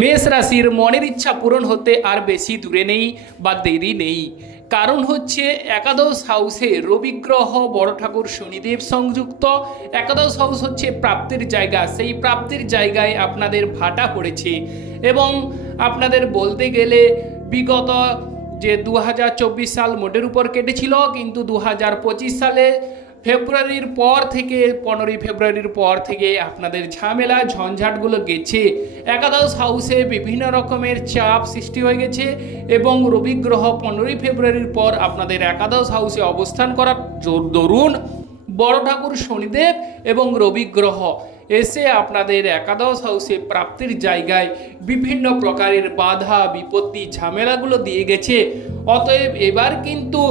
মেষ রাশির মনের ইচ্ছা পূরণ হতে আর বেশি দূরে নেই বা দেরি নেই। কারণ হচ্ছে একাদশ হাউসে রবি গ্রহ, বড় ঠাকুর, শনিদেব সংযুক্ত। একাদশ হাউস হচ্ছে প্রাপ্তির জায়গা। সেই প্রাপ্তির জায়গায় আপনাদের ভাটা পড়েছে এবং আপনাদের বলতে গেলে বিগত যে দু হাজার চব্বিশ সাল মোটের উপর কেটেছিল, কিন্তু দু হাজার পঁচিশ সালে ফেব্রুয়ারির পর থেকে, পনেরোই ফেব্রুয়ারির পর থেকে আপনাদের ঝামেলা, ঝঞ্ঝাটগুলো গেছে। একাদশ হাউসে বিভিন্ন রকমের চাপ সৃষ্টি হয়ে গেছে এবং রবি গ্রহ পনেরোই ফেব্রুয়ারির পর আপনাদের একাদশ হাউসে অবস্থান করার দরুন বড় ঠাকুর শনিদেব এবং রবি গ্রহ। এসে আপনাদের একাদশ হাউসে প্রাপ্তির জায়গায় বিভিন্ন প্রকারের বাধা, বিপত্তি, ঝামেলাগুলো দিয়ে গেছে। অতএব এবার কিন্তু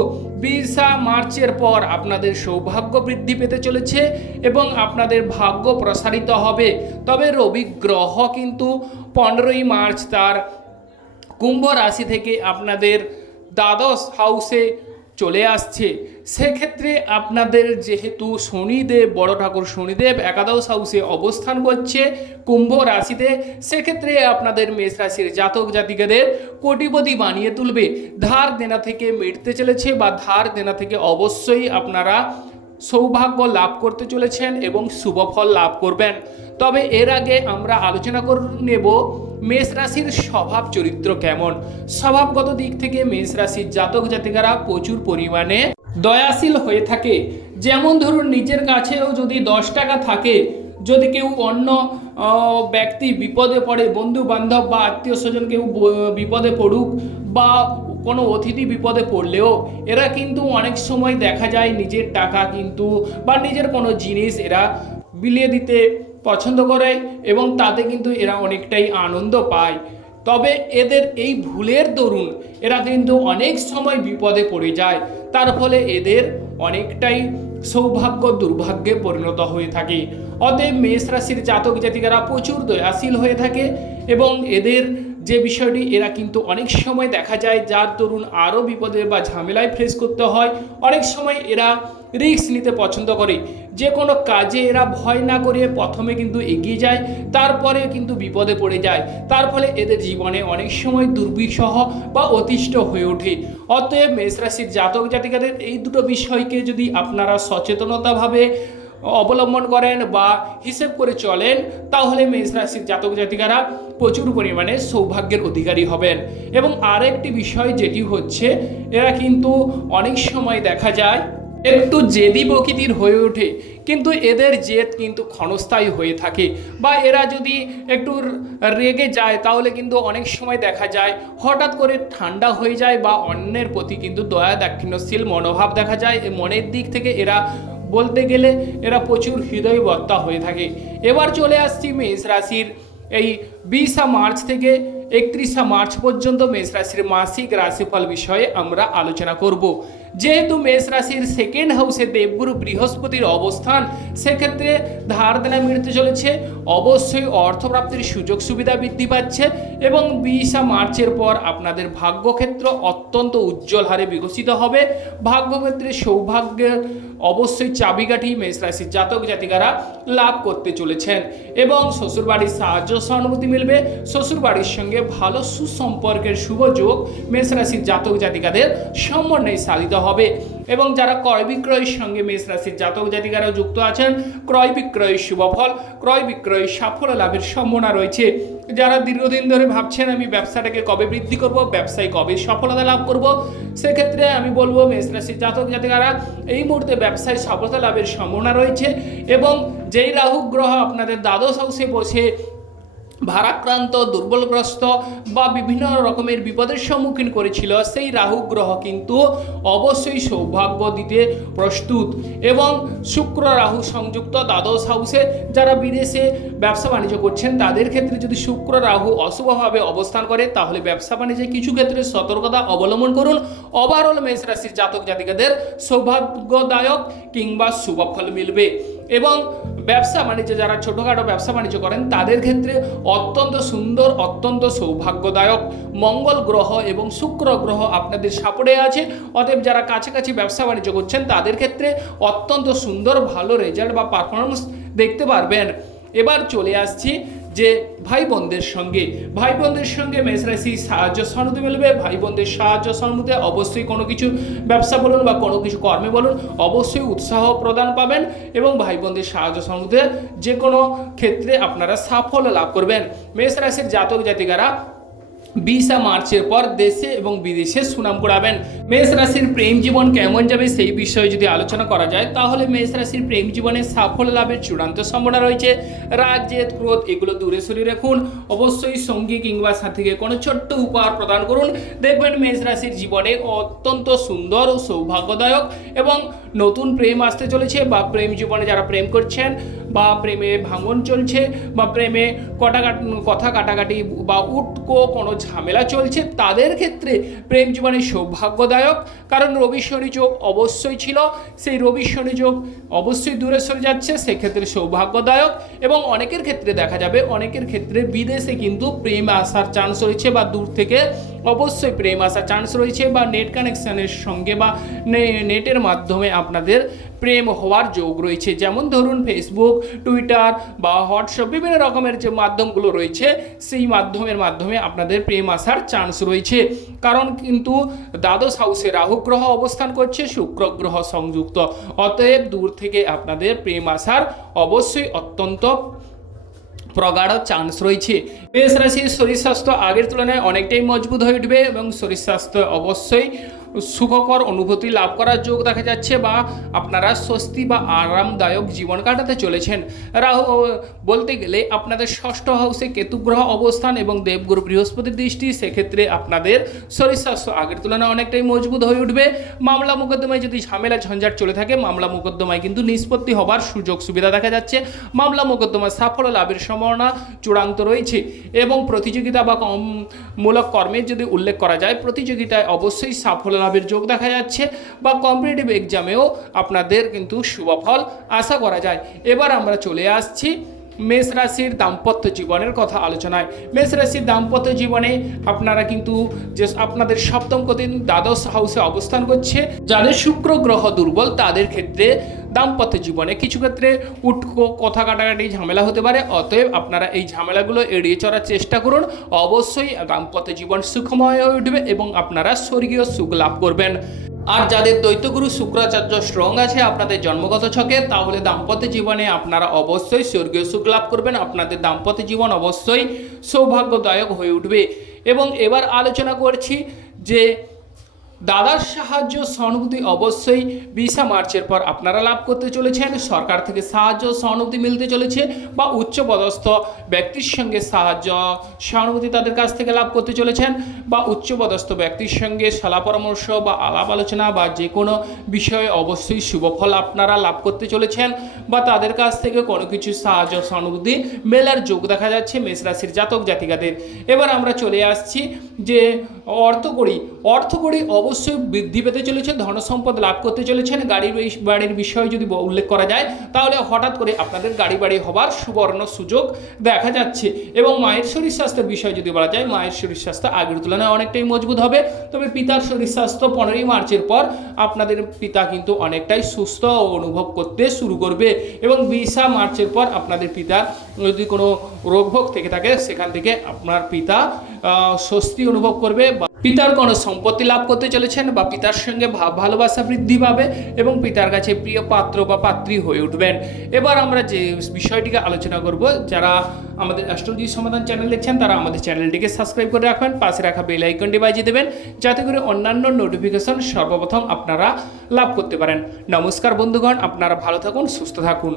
বিশা মার্চের পর আপনাদের সৌভাগ্য বৃদ্ধি পেতে চলেছে এবং আপনাদের ভাগ্য প্রসারিত হবে। তবে রবি গ্রহ কিন্তু পনেরোই মার্চ তার কুম্ভ রাশি থেকে আপনাদের দ্বাদশ হাউসে চলে আসছে। সেক্ষেত্রে আপনাদের যেহেতু শনিদেব, বড় ঠাকুর শনিদেব একাদশ হাউসে অবস্থান করছে কুম্ভ রাশিতে, সেক্ষেত্রে আপনাদের মেষ রাশির জাতক জাতিকাদের কোটিপতি বানিয়ে তুলবে। ধার দেনা থেকে মিটতে চলেছে বা ধার দেনা থেকে অবশ্যই আপনারা সৌভাগ্য লাভ করতে চলেছেন এবং শুভফল লাভ করবেন। তবে এর আগে আমরা আলোচনা করে নেব মেষ রাশির স্বভাব চরিত্র কেমন। স্বভাবগত দিক থেকে মেষ রাশির জাতক জাতিকারা প্রচুর পরিমাণে দয়াশীল হয়ে থাকে। যেমন ধরুন, নিজের কাছেও যদি দশ টাকা থাকে, যদি কেউ অন্য ব্যক্তি বিপদে পড়ে বন্ধু বান্ধব বা আত্মীয় স্বজন কেউ বিপদে পড়ুক বা কোনো অতিথি বিপদে পড়লেও, এরা কিন্তু অনেক সময় দেখা যায় নিজের টাকা কিন্তু বা নিজের কোনো জিনিস এরা বিলিয়ে দিতে পছন্দ করে এবং তাতে কিন্তু এরা অনেকটাই আনন্দ পায়। তবে এদের এই ভুলের দরুন এরা কিন্তু অনেক সময় বিপদে পড়ে যায়। তার ফলে এদের অনেকটাই সৌভাগ্য দুর্ভাগ্যে পরিণত হয়ে থাকে। অতএব মেষ রাশির জাতক জাতিকারা প্রচুর দয়াশীল হয়ে থাকে এবং এদের যে বিষয়টি এরা কিন্তু অনেক সময় দেখা যায় যার দরুন আরও বিপদে বা ঝামেলায় ফেস করতে হয়। অনেক সময় এরা রিস্ক নিতে পছন্দ করে। যে কোনো কাজে এরা ভয় না করে প্রথমে কিন্তু এগিয়ে যায় তারপরে কিন্তু বিপদে পড়ে যায়। তার ফলে এদের জীবনে অনেক সময় দুর্বিষহ বা অতিষ্ঠ হয়ে ওঠে। অতএব মেষ রাশির জাতক জাতিকাদের এই দুটো বিষয়কে যদি আপনারা সচেতনতাভাবে অবলম্বন করেন বা হিসেব করে চলেন, তাহলে মেষ রাশির জাতক জাতিকারা প্রচুর পরিমাণে সৌভাগ্যের অধিকারী হবেন। এবং আরেকটি বিষয় যেটি হচ্ছে, এরা কিন্তু অনেক সময় দেখা যায় একটু জেদি প্রকৃতির হয়ে ওঠে, কিন্তু এদের জেদ কিন্তু ক্ষণস্থায়ী হয়ে থাকে। বা এরা যদি একটু রেগে যায়, তাহলে কিন্তু অনেক সময় দেখা যায়, হঠাৎ করে ঠান্ডা হয়ে যায় বা অন্যের প্রতি কিন্তু দয়া দাক্ষিণ্যশীল মনোভাব দেখা যায়। মনের দিক থেকে এরা বলতে গেলে এরা প্রচুর হৃদয়বত্তা হয়ে থাকে। এবার চলে আসছি মেষ রাশির। এই বিশা মার্চ থেকে একত্রিশা মার্চ পর্যন্ত মেষ রাশির মাসিক রাশিফল বিষয়ে আমরা আলোচনা করব। যেহেতু মেষ রাশির সেকেন্ড হাউসে দেবগুরু বৃহস্পতির অবস্থান, সেক্ষেত্রে ধার দেনা মিলতে চলেছে। অবশ্যই অর্থপ্রাপ্তির সুযোগ সুবিধা বৃদ্ধি পাচ্ছে এবং বিশা মার্চের পর আপনাদের ভাগ্যক্ষেত্র অত্যন্ত উজ্জ্বল হারে বিকশিত হবে। ভাগ্যক্ষেত্রে সৌভাগ্যের অবশ্যই চাবিকাঠি মেষ রাশির জাতক জাতিকারা লাভ করতে চলেছেন এবং শ্বশুরবাড়ির সাহায্য সহানুভূতি মিলবে। শ্বশুরবাড়ির সঙ্গে ভালো সুসম্পর্কের শুভ যোগ মেষ রাশির জাতক জাতিকাদের সম্বন্ধে সাধিত হবে। এবং যারা ক্রয় বিক্রয়ের সঙ্গে মেষ রাশির জাতক জাতিকারা যুক্ত আছেন, ক্রয় বিক্রয়ের শুভফল ক্রয় বিক্রয়ের সাফল্য লাভের সম্ভাবনা রয়েছে। যারা দীর্ঘদিন ধরে ভাবছেন আমি ব্যবসাটাকে কবে বৃদ্ধি করব, ব্যবসায় কবে সফলতা লাভ করব, সেক্ষেত্রে আমি বলব মেষ রাশির জাতক জাতিকারা, এই মুহূর্তে ব্যবসায় সফলতা লাভের সম্ভাবনা রয়েছে এবং যেই রাহু গ্রহ আপনাদের দ্বাদশ হাউসে বসে ভারাক্রান্ত, দুর্বলগ্রস্ত বা বিভিন্ন রকমের বিপদের সম্মুখীন করেছিল সেই রাহু গ্রহ কিন্তু অবশ্যই সৌভাগ্য দিতে প্রস্তুত। এবং শুক্র রাহু সংযুক্ত দ্বাদশ হাউসে যারা বিদেশে ব্যবসা বাণিজ্য করছেন, তাদের ক্ষেত্রে যদি শুক্র রাহু অশুভভাবে অবস্থান করে, তাহলে ব্যবসা বাণিজ্যে কিছু ক্ষেত্রে সতর্কতা অবলম্বন করুন। ওভারঅল মেষ রাশির জাতক জাতিকাদের সৌভাগ্যদায়ক কিংবা শুভফল মিলবে। এবং ব্যবসা বাণিজ্য, যারা ছোটোখাটো ব্যবসা বাণিজ্য করেন, তাদের ক্ষেত্রে অত্যন্ত সুন্দর, অত্যন্ত সৌভাগ্যদায়ক মঙ্গল গ্রহ এবং শুক্র গ্রহ আপনাদের সাপড়ে আছে। অতএব যারা কাছাকাছি ব্যবসা বাণিজ্য করছেন, তাদের ক্ষেত্রে অত্যন্ত সুন্দর, ভালো রেজাল্ট বা পারফরমেন্স দেখতে পারবেন। এবার চলে আসছি যে ভাই বোনদের সঙ্গে ভাই বোনদের সঙ্গে মেষ রাশি সাহায্য সহানুভূতি মিলবে ভাই বোনদের সাহায্য সহানুভূতি অবশ্যই কোনো কিছু ব্যবসা বলুন বা কোনো কিছু কর্মে বলুন, অবশ্যই উৎসাহ প্রদান পাবেন এবং ভাই বোনদের সাহায্য সহানুভূতি যে কোনো ক্ষেত্রে আপনারা সাফল্য লাভ করবেন। মেষ রাশির জাতক জাতিকারা বিশা মার্চের পর দেশে এবং বিদেশে সুনাম কুড়াবেন। মেষ রাশির প্রেম জীবন কেমন যাবে সেই বিষয়ে যদি আলোচনা করা যায়, তাহলে মেষ রাশির প্রেম জীবনে সাফল্য লাভের চূড়ান্ত সম্ভাবনা রয়েছে। রাগ, জেদ, ক্রোধ, এগুলো দূরে সরিয়ে রাখুন। অবশ্যই সঙ্গী কিংবা সাথীকে কোনো ছোট্ট উপহার প্রদান করুন। দেখবেন মেষ রাশির জীবনে অত্যন্ত সুন্দর ও সৌভাগ্যদায়ক এবং নতুন প্রেম আসতে চলেছে বা প্রেম জীবনে যারা প্রেম করছেন বা প্রেমে ভাঙন চলছে বা প্রেমে কটাকাট, কথা কাটাকাটি বা উটকো কোনো ঝামেলা চলছে, তাদের ক্ষেত্রে প্রেম জীবনে সৌভাগ্যদায়ক কারণ রবি শনি যোগ অবশ্যই ছিল। সেই রবি শনি যোগ অবশ্যই দূরে সরে যাচ্ছে, সেক্ষেত্রে সৌভাগ্যদায়ক। এবং অনেকের ক্ষেত্রে দেখা যাবে, অনেকের ক্ষেত্রে বিদেশে কিন্তু প্রেম আসার চান্স রয়েছে বা দূর থেকে অবশ্যই প্রেম আসার চান্স রয়েছে বা নেট কানেকশানের সঙ্গে বা নেটের মাধ্যমে আপনাদের প্রেম হওয়ার যোগ রয়েছে। যেমন ধরুন ফেসবুক টুইটার বা হোয়াটসঅ্যাপ বিভিন্ন রকমের যে মাধ্যমগুলো রয়েছে, সেই মাধ্যমের মাধ্যমে আপনাদের প্রেম আসার চান্স রয়েছে। কারণ কিন্তু দ্বাদশ হাউসে রাহু গ্রহ অবস্থান করছে, শুক্র গ্রহ সংযুক্ত। অতএব দূর থেকে আপনাদের প্রেম আসার অবশ্যই অত্যন্ত প্রগাঢ় চান্স রয়েছে। মেষ রাশির শরীর স্বাস্থ্য আগের তুলনায় অনেকটাই মজবুত হয়ে উঠবে এবং শরীর স্বাস্থ্য অবশ্যই সুখকর অনুভূতি লাভ করার যোগ দেখা যাচ্ছে বা আপনারা স্বস্তি বা আরামদায়ক জীবন কাটাতে চলেছেন। রাহু বলতে গেলে আপনাদের ষষ্ঠ হাউসে কেতুগ্রহ অবস্থান এবং দেবগুরু বৃহস্পতির দৃষ্টি, সেক্ষেত্রে আপনাদের শরীর স্বাস্থ্য আগের তুলনায় অনেকটাই মজবুত হয়ে উঠবে। মামলা মোকদ্দমায় যদি ঝামেলা ঝঞ্ঝাট চলে থাকে, মামলা মোকদ্দমায় কিন্তু নিষ্পত্তি হবার সুযোগ সুবিধা দেখা যাচ্ছে। মামলা মোকদ্দমায় সাফল্য লাভের সম্ভাবনা চূড়ান্ত রয়েছে এবং প্রতিযোগিতা বা কম মূলক কর্মের যদি উল্লেখ করা যায়, প্রতিযোগিতায় অবশ্যই সাফল্য লাভের যোগ দেখা যাচ্ছে বা কম্পিটিটিভ এক্সামেও আপনাদের কিন্তু শুভফল আশা করা যায়। এবার আমরা চলে আসছি মেষ রাশির দাম্পত্য জীবনের কথা আলোচনায়। মেষ রাশির দাম্পত্য জীবনে আপনারা কিন্তু যে আপনাদের সপ্তম কদিন দ্বাদশ হাউসে অবস্থান করছে, যাদের শুক্র গ্রহ দুর্বল, তাদের ক্ষেত্রে দাম্পত্য জীবনে কিছু ক্ষেত্রে উটকো, কথা কাটাকাটি, ঝামেলা হতে পারে। অতএব আপনারা এই ঝামেলাগুলো এড়িয়ে চলার চেষ্টা করুন। অবশ্যই দাম্পত্য জীবন সুখময় হয়ে উঠবে এবং আপনারা স্বর্গীয় সুখ লাভ করবেন। আর যাদের দৈত্যগুরু শুক্রাচার্য স্ট্রং আছে, আপনাদের জন্মগত ছকে, তাহলে দাম্পত্য জীবনে আপনারা অবশ্যই স্বর্গীয় সুখ লাভ করবেন। আপনাদের দাম্পত্য জীবন অবশ্যই সৌভাগ্যদায়ক হয়ে উঠবে। এবং এবার আলোচনা করছি যে দাদার সাহায্য সহানুভূতি অবশ্যই বিশা মার্চের পর আপনারা লাভ করতে চলেছেন। সরকার থেকে সাহায্য সহানুভূতি মিলতে চলেছে বা উচ্চপদস্থ ব্যক্তির সঙ্গে সাহায্য সহানুভূতি তাদের কাছ থেকে লাভ করতে চলেছেন বা উচ্চপদস্থ ব্যক্তির সঙ্গে সলা পরামর্শ বা আলাপ আলোচনা বা যে কোনো বিষয়ে অবশ্যই শুভফল আপনারা লাভ করতে চলেছেন বা তাদের কাছ থেকে কোনো কিছু সাহায্য সহানুভূতি মেলার যোগ দেখা যাচ্ছে মেষ রাশির জাতক জাতিকাদের। এবার আমরা চলে আসছি যে অর্থকড়ি অর্থকড়ি অবশ্যই বৃদ্ধি পেতে চলেছে ধন সম্পদ লাভ করতে চলেছেন বিষ- বাড়ির বিষয়ে যদি উল্লেখ করা যায়, তাহলে হঠাৎ করে আপনাদের গাড়ি বাড়ি হবার সুবর্ণ সুযোগ দেখা যাচ্ছে। এবং মায়ের শরীর স্বাস্থ্যের বিষয়ে যদি বলা যায়, মায়ের শরীর স্বাস্থ্য আগের তুলনায় অনেকটাই মজবুত হবে। তবে পিতার শরীর স্বাস্থ্য পনেরোই মার্চের পর আপনাদের পিতা কিন্তু অনেকটাই সুস্থ অনুভব করতে শুরু করবে। এবং বিশা মার্চের পর আপনাদের পিতা যদি কোনো রোগভোগ থেকে থাকে, সেখান থেকে আপনার পিতা স্বস্তি অনুভব করবে পিতার কোনো সম্পত্তি লাভ করতে চলেছেন বা পিতার সঙ্গে ভাব ভালোবাসা বৃদ্ধি পাবে এবং পিতার কাছে প্রিয় পাত্র বা পাত্রী হয়ে উঠবেন। এবার আমরা যে বিষয়টিকে আলোচনা করব, যারা আমাদের অ্যাস্ট্রোলজি সমাধান চ্যানেল দেখছেন, তারা আমাদের চ্যানেলটিকে সাবস্ক্রাইব করে রাখবেন, পাশে রাখা বেল আইকনটি বাজিয়ে দেবেন, যাতে করে অন্যান্য নোটিফিকেশন সর্বপ্রথম আপনারা লাভ করতে পারেন। নমস্কার বন্ধুগণ, আপনারা ভালো থাকুন, সুস্থ থাকুন।